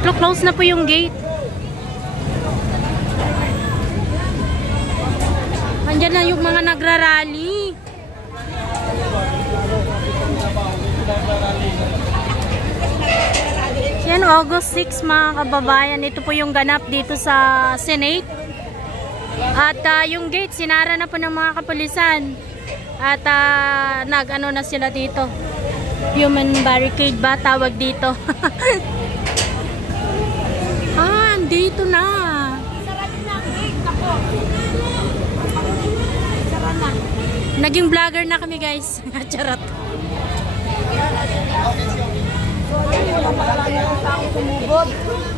I-close na po yung gate. Andyan na yung mga nagrarally. Yan, August 6 mga kababayan. Ito po yung ganap dito sa Senate. At yung gate, sinara na po ng mga kapulisan. At nag-ano na sila dito. Human barricade ba tawag dito? Dito na. Naging vlogger na kami, guys. Charot.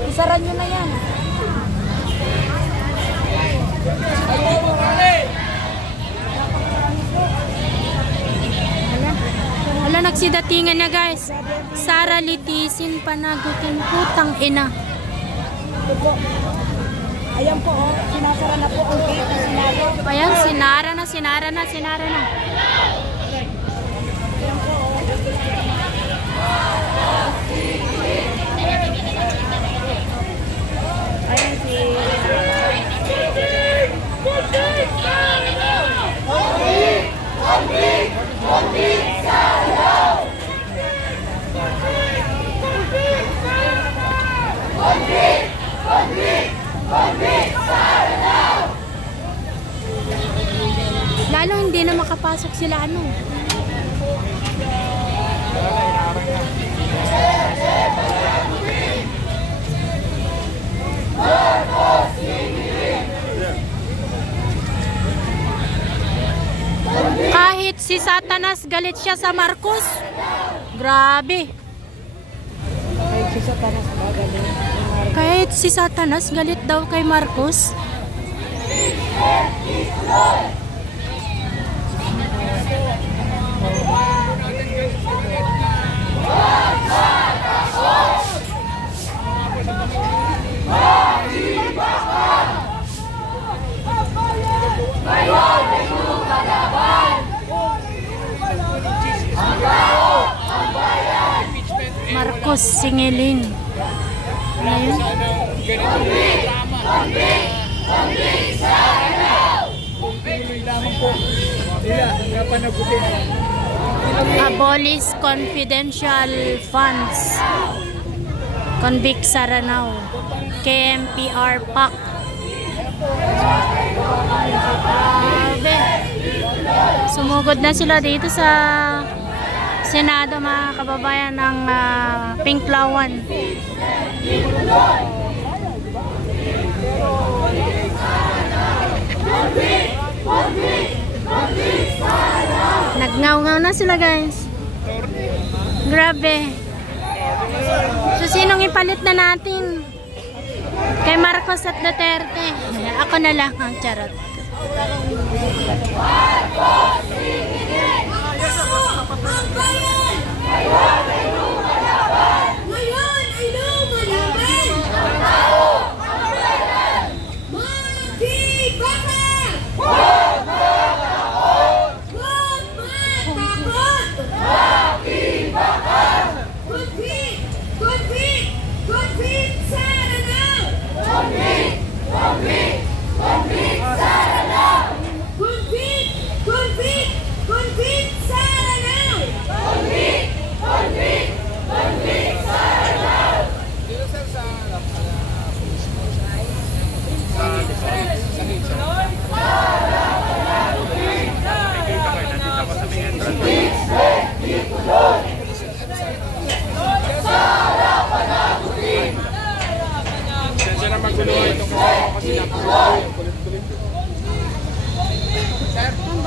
Isaran nyo na yan. Wala, nagsidatingan na, guys. Sara litisin panagutin, putang ina. Ayan po, oh. Sinasara na po ang gate na sinalo. Ayan, sinara na. Ayan po, oh. Ayan si... Lalo hindi na makapasok sila ano. Kahit si Satanas galit siya sa Marcos. Grabe. Kahit si Satanas galit daw kay Marcos. Marcos singiling. Ayun. Abolish confidential funds. Convict Saranaw. KMPR PAC. Sumugod na sila dito sa Senado mga kababayan ng Pinklawan. Nagngaw-ngaw na sila, guys. Grabe. So sinong ipalit na natin? Kay Marcos at Duterte. Ako na lang ang charot.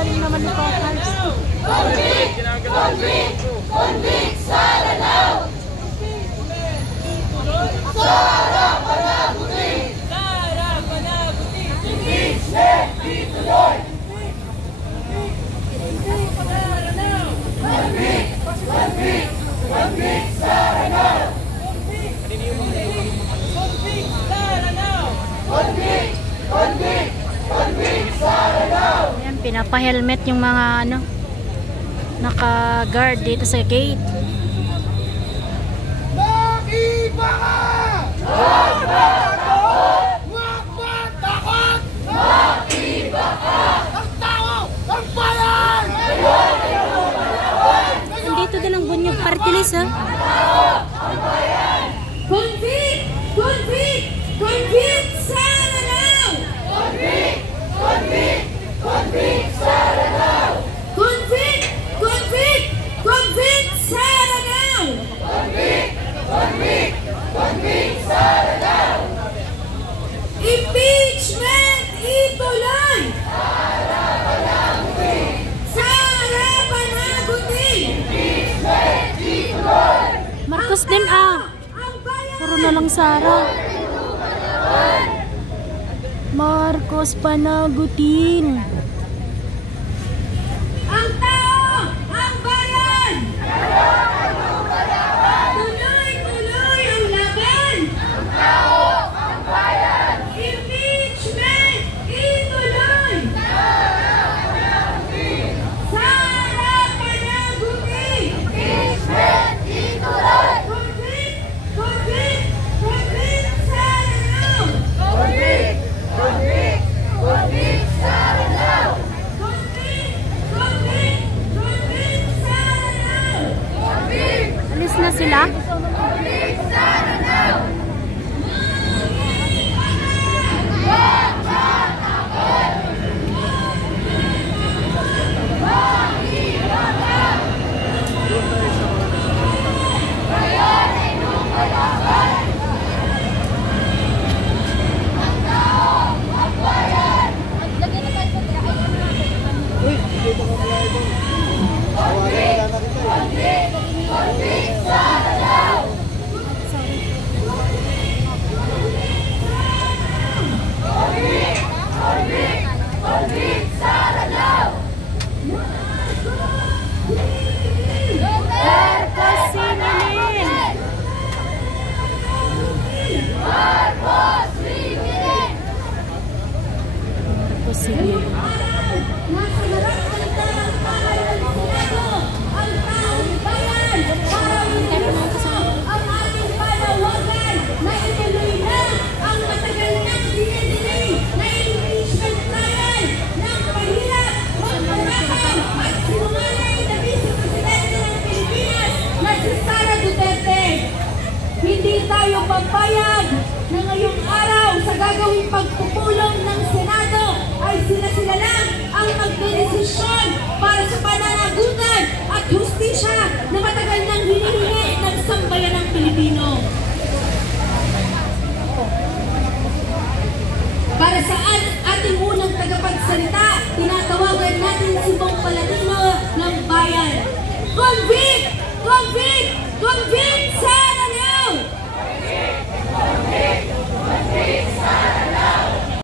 Ang naman ni Pocars. Convict Saranaw! Sara panaguti! Sara panaguti! Impeachment ituloy! Convict Saranaw! Convict Saranaw! Ayan, pinapa-helmet yung mga ano, naka-guard dito sa gate. Mag-iba ka! Huwag matakot! Huwag matakot! Mag-iba! Ang tao! Ang bayan! Nandito din ang Bunyog Party List, ha? Convict! Convict! Convict! Saranao! Convict! Convict! Convict! Saranao! Convict! Convict! Convict! Saranao! Convict! Convict! Convict! Saranao! Impeachment! Ituloy! Sa harapan! Impeachment! Ituloy! Marcos din, ah. Ang bayan! Puro na lang Sara. Marcos panagutin. Ang tao! Ang bayan! Tuloy-tuloy ang laban! Ang tao! Ang bayan! Impeachment! Ituloy! Sa harapan! Impeachment! Ituloy! Convict! Convict! Convict! Saranao! Convict! Convict! Convict! Saranao! Convict! Convict! Convict! Saranao! Convict! Alis na sila. Convict! Saranao! Convict! Saranao! Marcos sinilin. Marcos Singilin! Marcos sinilin. Nasa harap ng tamang bahay ng Senado, ang taong bayan para inuuso ang ating panawagan na ituloy na ang matagal nang dinidili na impeachment trial ng mahirap, magparakang at sinungaling na Vice-Presidente ng Pilipinas na si Sara Duterte. Hindi tayo papayag na ngayong araw sa gagawing pagpupulong ng Senado ay sila lang ang magdedesisyon para sa pananagutan at hustisya